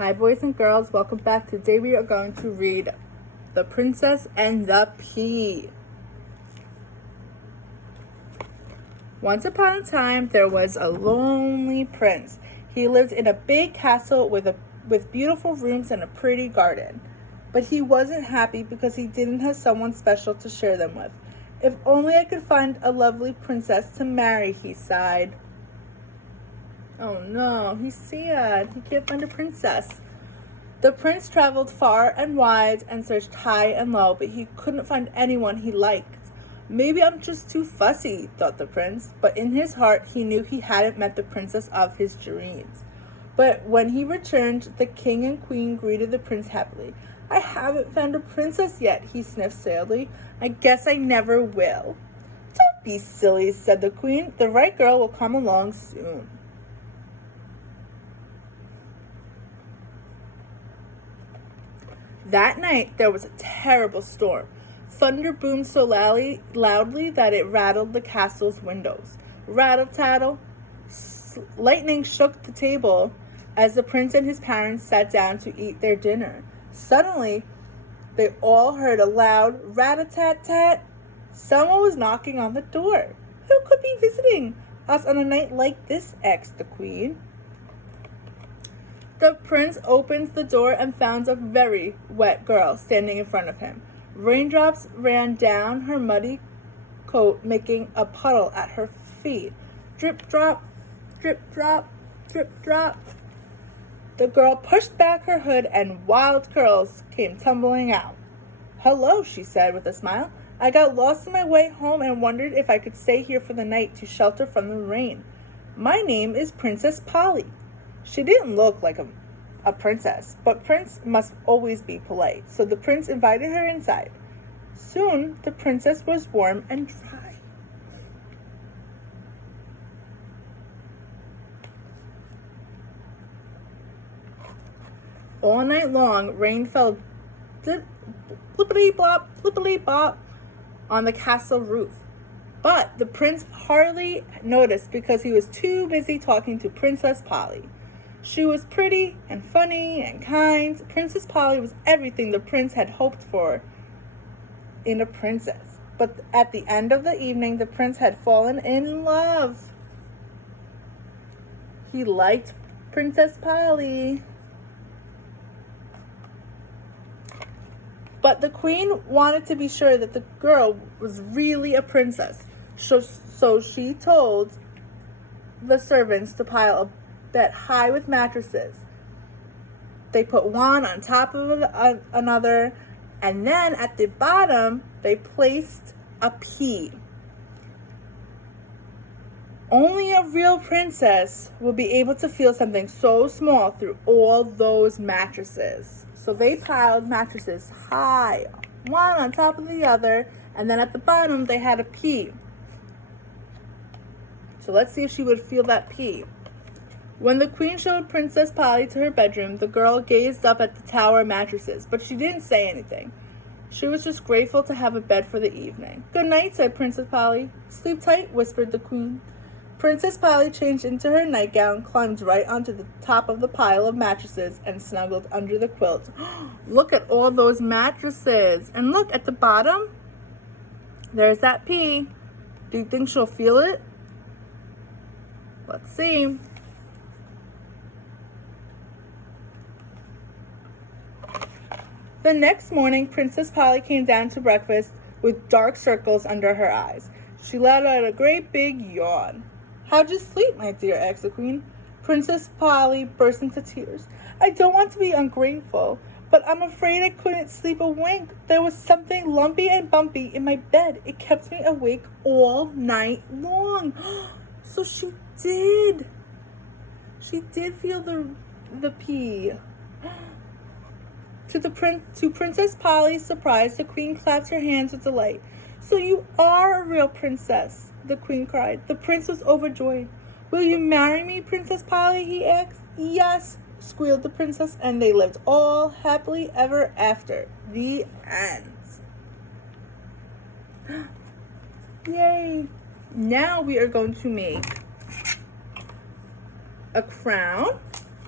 Hi boys and girls, welcome back. Today we are going to read The Princess and the Pea. Once upon a time, there was a lonely prince. He lived in a big castle with beautiful rooms and a pretty garden. But he wasn't happy because he didn't have someone special to share them with. If only I could find a lovely princess to marry, he sighed. Oh no, he's sad. He can't find a princess. The prince traveled far and wide and searched high and low, but he couldn't find anyone he liked. Maybe I'm just too fussy, thought the prince, but in his heart he knew he hadn't met the princess of his dreams. But when he returned, the king and queen greeted the prince happily. I haven't found a princess yet, he sniffed sadly. I guess I never will. Don't be silly, said the queen. The right girl will come along soon. That night, there was a terrible storm. Thunder boomed so loudly that it rattled the castle's windows. Rattle-tattle. Lightning shook the table as the prince and his parents sat down to eat their dinner. Suddenly, they all heard a loud rat-a-tat-tat. Someone was knocking on the door. Who could be visiting us on a night like this? Asked the queen. The prince opened the door and found a very wet girl standing in front of him. Raindrops ran down her muddy coat, making a puddle at her feet. Drip, drop, drip, drop, drip, drop. The girl pushed back her hood and wild curls came tumbling out. Hello, she said with a smile. I got lost on my way home and wondered if I could stay here for the night to shelter from the rain. My name is Princess Polly. She didn't look like a princess, but prince must always be polite, so the prince invited her inside. Soon, the princess was warm and dry. All night long, rain fell blippity-blop, blippity-bop on the castle roof. But the prince hardly noticed because he was too busy talking to Princess Polly. She was pretty and funny and kind. Princess Polly was everything the prince had hoped for in a princess. But at the end of the evening, the prince had fallen in love. He liked Princess Polly. But the queen wanted to be sure that the girl was really a princess. So she told the servants to pile a bed high with mattresses. They put one on top of another, and then at the bottom, they placed a pea. Only a real princess will be able to feel something so small through all those mattresses. So they piled mattresses high, one on top of the other, and then at the bottom, they had a pea. So let's see if she would feel that pea. When the queen showed Princess Polly to her bedroom, the girl gazed up at the tower mattresses, but she didn't say anything. She was just grateful to have a bed for the evening. Good night, said Princess Polly. Sleep tight, whispered the queen. Princess Polly changed into her nightgown, climbed right onto the top of the pile of mattresses, and snuggled under the quilt. Look at all those mattresses. And look at the bottom. There's that pea. Do you think she'll feel it? Let's see. The next morning, Princess Polly came down to breakfast with dark circles under her eyes. She let out a great big yawn. How'd you sleep, my dear? Asked the queen. Princess Polly burst into tears. I don't want to be ungrateful, but I'm afraid I couldn't sleep a wink. There was something lumpy and bumpy in my bed. It kept me awake all night long. So she did. She did feel the pea. To Princess Polly's surprise, the queen clapped her hands with delight. So you are a real princess, the queen cried. The prince was overjoyed. Will you marry me, Princess Polly? He asked. Yes, squealed the princess, and they lived all happily ever after. The end. Yay! Now we are going to make a crown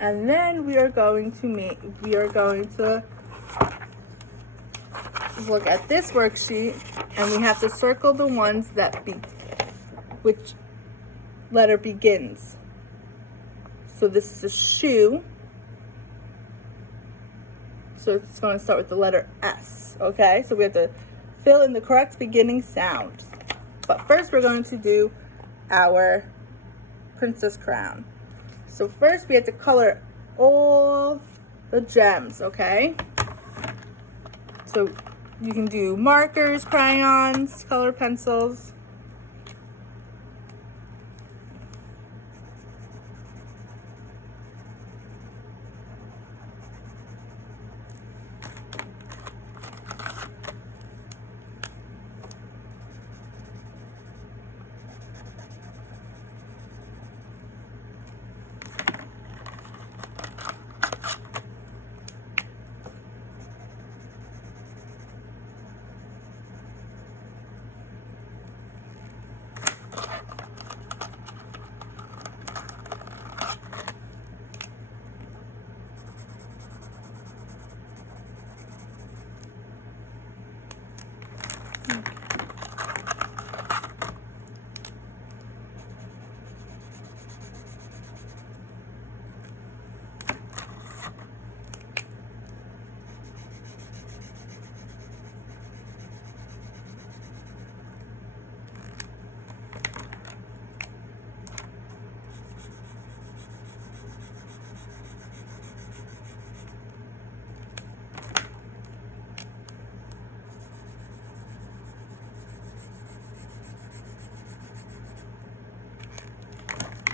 And then we are going to look at this worksheet, and we have to circle the ones that which letter begins. So this is a shoe. So it's going to start with the letter S, okay? So we have to fill in the correct beginning sound. But first we're going to do our princess crown. So first we have to color all the gems, okay? So you can do markers, crayons, color pencils.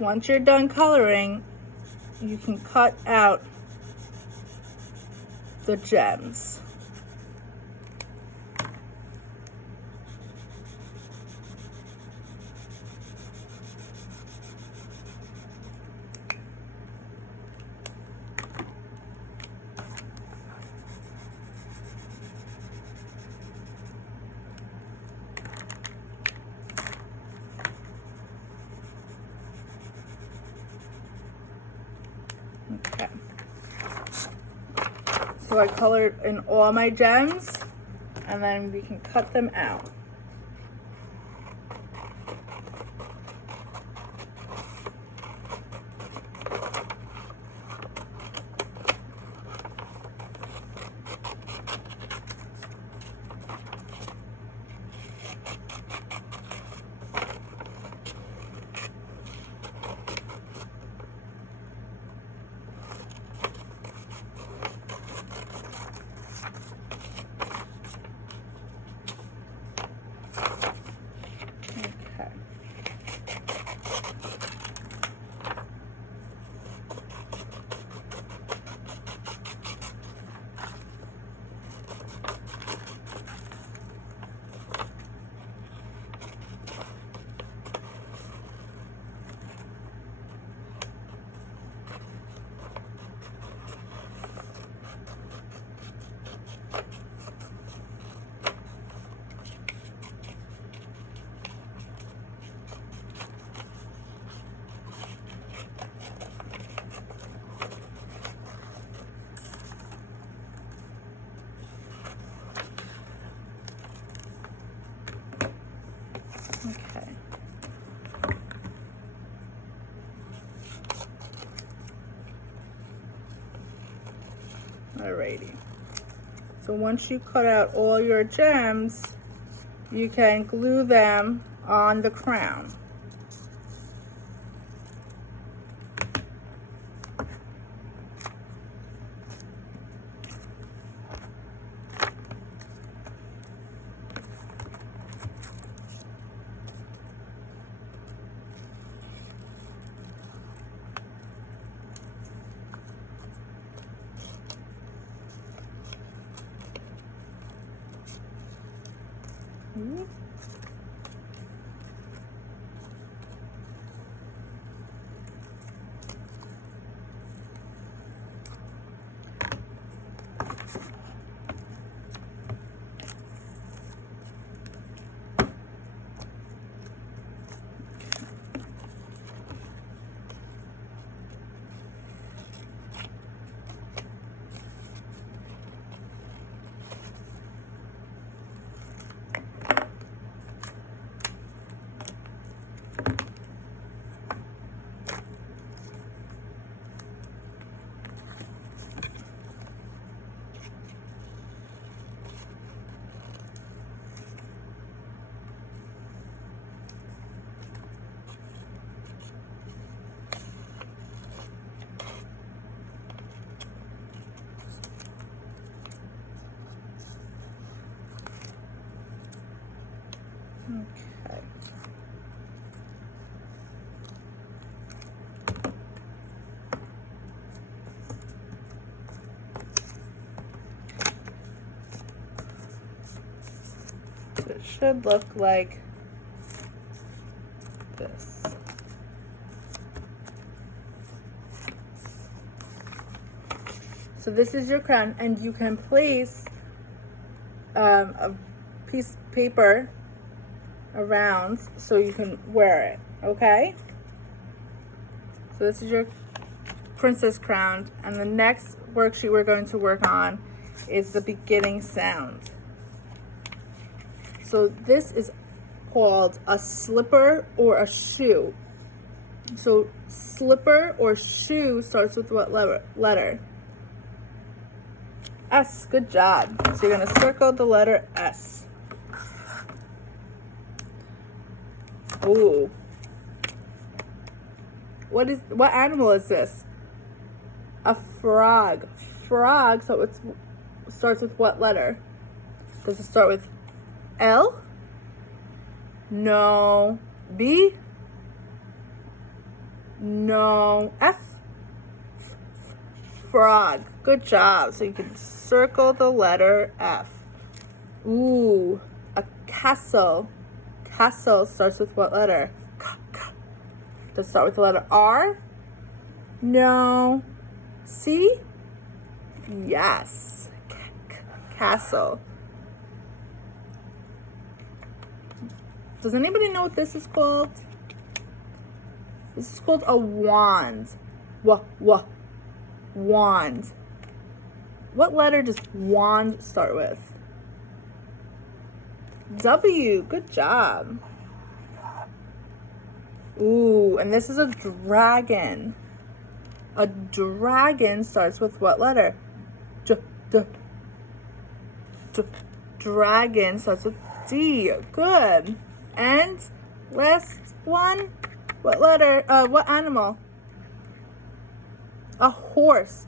Once you're done coloring, you can cut out the gems. Okay. So I colored in all my gems, and then we can cut them out. Okay. Alrighty. So once you cut out all your gems, you can glue them on the crown. Okay. So it should look like this. So this is your crown, and you can place a piece of paper around so you can wear it, okay? So this is your princess crown, and the next worksheet we're going to work on is the beginning sound. So this is called a slipper or a shoe. So slipper or shoe starts with what letter? S. Good job. So you're going to circle the letter S. Ooh. What animal is this? A frog. Frog, so it starts with what letter? Does it start with L? No. B? No. F? Frog. Good job. So you can circle the letter F. Ooh, a castle. Castle starts with what letter? Does it start with the letter R? No. C? Yes. Castle. Does anybody know what this is called? This is called a wand. Wand. What letter does wand start with? W. Good job. Ooh, and this is a dragon. A dragon starts with what letter? Dragon starts with D. Good. And last one. What letter? What animal? A horse.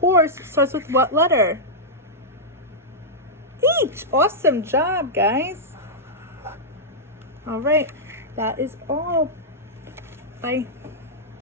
Horse starts with what letter? H. Awesome job, guys. All right. That is all. Bye.